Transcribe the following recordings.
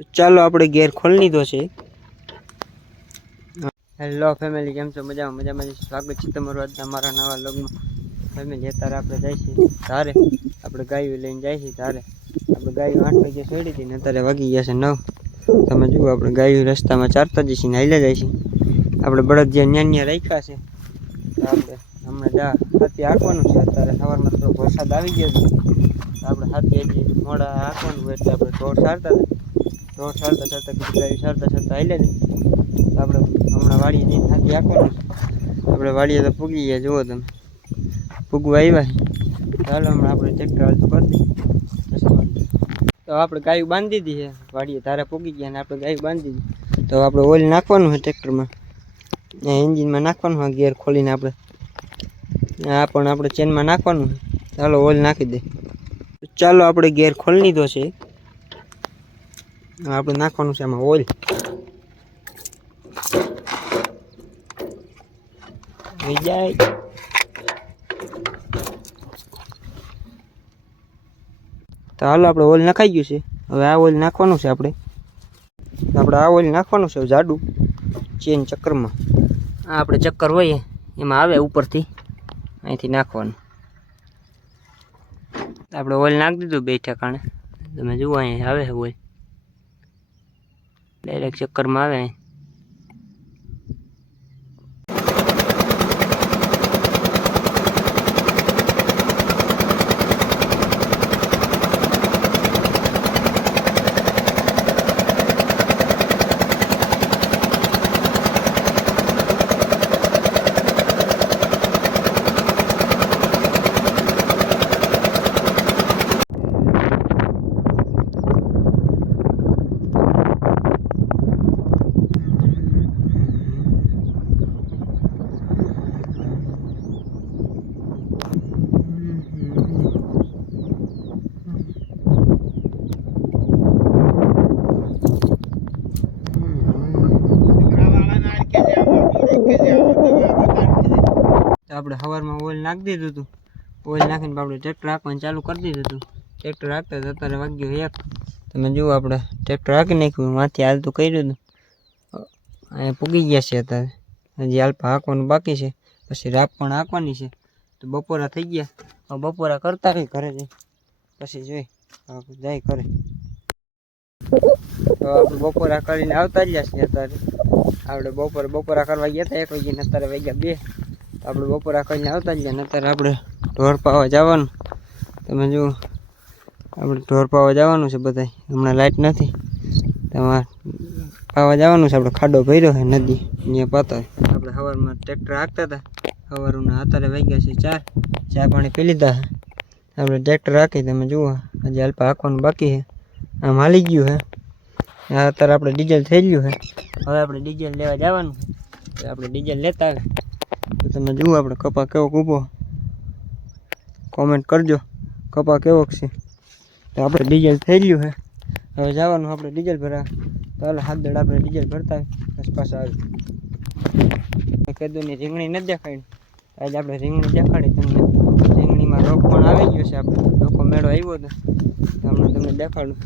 ચાલો આપણે ગેર ખોલી લીધો છે। હેલો ફેમિલી, કેમ છો? મજામાં સ્વાગત છે તમારું આજના મારા નવા વ્લોગમાં। ફેમિલી, અત્યારે આપણે જઈશું ધારે, આપણે ગાયું લઈને જઈશું ધારે। આપણે ગાયું 8 વાગે છોડી હતી ને અત્યારે વાગી ગયા છે 9। તમે જુઓ, આપણે ગાયું રસ્તામાં ચારતા જઈશું ને હાલ્યા જઈશું। આપણે બળદ જ્યાં ન્યા રાખ્યા છે, તો આપણે હમણાં હાથી હાંકવાનું છે। અત્યારે સવારમાં થોડો વરસાદ આવી ગયો છે, તો આપણે હાથી હજી મોડા હાંકવાનું હોય એટલે આપણે ઢોર સારતા હતા। ઢોર સારતા ગાયું સારતા હાલ્યા જઈએ। આપણે હમણાં વાડીએ જઈને હાથી હાંકવાનું છે। આપણે વાડીએ તો પૂગી ગયા, જુઓ તમે, પૂગવા આવ્યા છે। ચાલો હમણાં આપણે ટ્રેક્ટર હાલતું કરી દઈએ પછી તો આપણે ગાયું બાંધી દીધી છે વાડીએ, ધારે પૂગી ગયા ને આપણે ગાયું બાંધી દીધી। તો આપણે ઓઇલ નાખવાનું છે ટ્રેક્ટરમાં, એન્જિનમાં નાખવાનું હોય ગેર ખોલીને આપણે આ પણ આપણે ચેનમાં નાખવાનું છે। ચાલો ઓઇલ નાખી દે। ચાલો આપણે ગેર ખોલી લીધો છે, આપણે નાખવાનું છે આમાં ઓઇલ। જાય તો હાલો, આપણે ઓઇલ નખાઈ ગયું છે। હવે આ ઓઇલ નાખવાનું છે આપણે આ ઓઇલ નાખવાનું છે જાડું ચેન ચક્કરમાં। આ આપણે ચક્કર હોય એમાં આવે ઉપરથી, અહીંથી નાખવાનું। આપણે ઓઇલ નાખી દીધું 2 ઠેકાણે, તમે જુઓ અહીં આવે છે ઓઇલ, ડાયરેક્ટ ચક્કરમાં આવે। આપણે સવારમાં ઓઇલ નાખી દીધું હતું, ઓઇલ નાખીને આપણે ટ્રેક્ટર હાંકવાનું ચાલુ કરી દીધું હતું। ટ્રેક્ટર હાંકતા અત્યારે વાગ્યો 1। તમે જુઓ, આપણે ટ્રેક્ટર હાંકી નાખ્યું, માંથી હાલતું કર્યું હતું, અહીંયા પૂગી ગયા છે। અત્યારે હજી હાલપા હાંકવાનું બાકી છે, પછી રાપ પણ હાંકવાની છે। તો બપોરા થઈ ગયા, બપોરા કરતા રહી ઘરે જઈ, પછી જોઈ જાય ઘરે। તો આપણે બપોરા કરીને આવતા જ છીએ। અત્યારે આપણે બપોરા કરવા ગયા હતા 1 વાગે ને અત્યારે વાગ્યા 2। તો આપણે બપોરા કરીને આવતા જ ને અત્યારે આપણે ઢોર પાવા જવાનું। તમે જુઓ, આપણે ઢોર પાવા જવાનું છે બધા, હમણાં લાઇટ નથી, તમારે પાવા જવાનું છે। આપણે ખાડો ભર્યો છે નદી, ત્યાં પાતા આપણે સવારમાં ટ્રેક્ટર હાંકતા હતા સવારના, અત્યારે વાગ્યા છે 4। ચા પાણી પી લીધા છે। આપણે ટ્રેક્ટર હાંકી, તમે જુઓ હજી હાલપા હાંકવાનું બાકી છે, આમ હાલી ગયું છે। અત્યારે આપણે ડીઝલ થઈ ગયું છે, હવે આપણે ડીઝલ લેવા જવાનું છે। આપણે ડીઝલ લેતા આવે તો તમે જુઓ આપણે કપા કેવો ઊભો, કોમેન્ટ કરજો કપા કેવો છે। તો આપણે ડીઝલ થઈ ગયું છે, હવે જવાનું આપણે ડીઝલ ભરા। તો હાલ હાથ દડ આપણે ડીઝલ ભરતા બસ પાછા આવી। કદુની રીંગણી નથી દેખાડી, આજે આપણે રીંગણી દેખાડી તમને। રીંગણીમાં રોગ પણ આવી ગયો છે, આપણે ડોકો મેળો આવ્યો હતો, હમણાં તમને દેખાડું।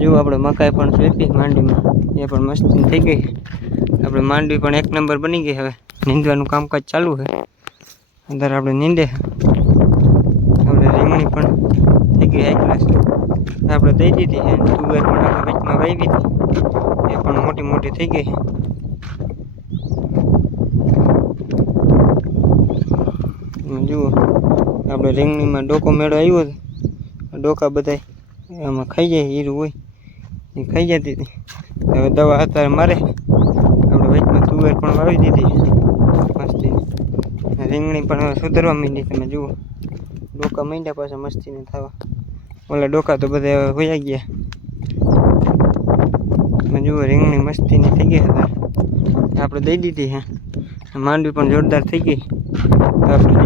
જુઓ, આપણે મકાઈ પણ સોંપી માંડીમાં, એ પણ મસ્તી થઈ ગઈ। આપણે માંડવી પણ 1 નંબર બની ગઈ। હવે નીંદવાનું કામકાજ ચાલુ છે, અંદર આપણે નીંદે। આપણે રીંગણી પણ થઈ ગઈ હાઈ ક્લાસ, આપણે દઈ દીધી છે। તુવેર પણ આપણે વચમાં વાવી હતી, એ પણ મોટી મોટી થઈ ગઈ છે। જુઓ, આપણે રીંગણીમાં ડોકો મેળો આવ્યો હતો, ડોકા બધા આમાં ખાઈ જાય, હીરું હોય એ ખાઈ જતી હતી। હવે દવા અત્યારે મારે, આપણે વચમાં તુવેર પણ વાવી દીધી મસ્તી, રીંગણી પણ હવે સુધરવા માંડી। તમે જુઓ, ડોકા માંડ્યા પાછા મસ્તીને થવા, ઓલા ડોકા તો બધા હવે હોયા ગયા। તમે જુઓ, રીંગણી મસ્તીની થઈ ગઈ હતા, આપણે દઈ દીધી છે। માંડવી પણ જોરદાર થઈ ગઈ, આપણે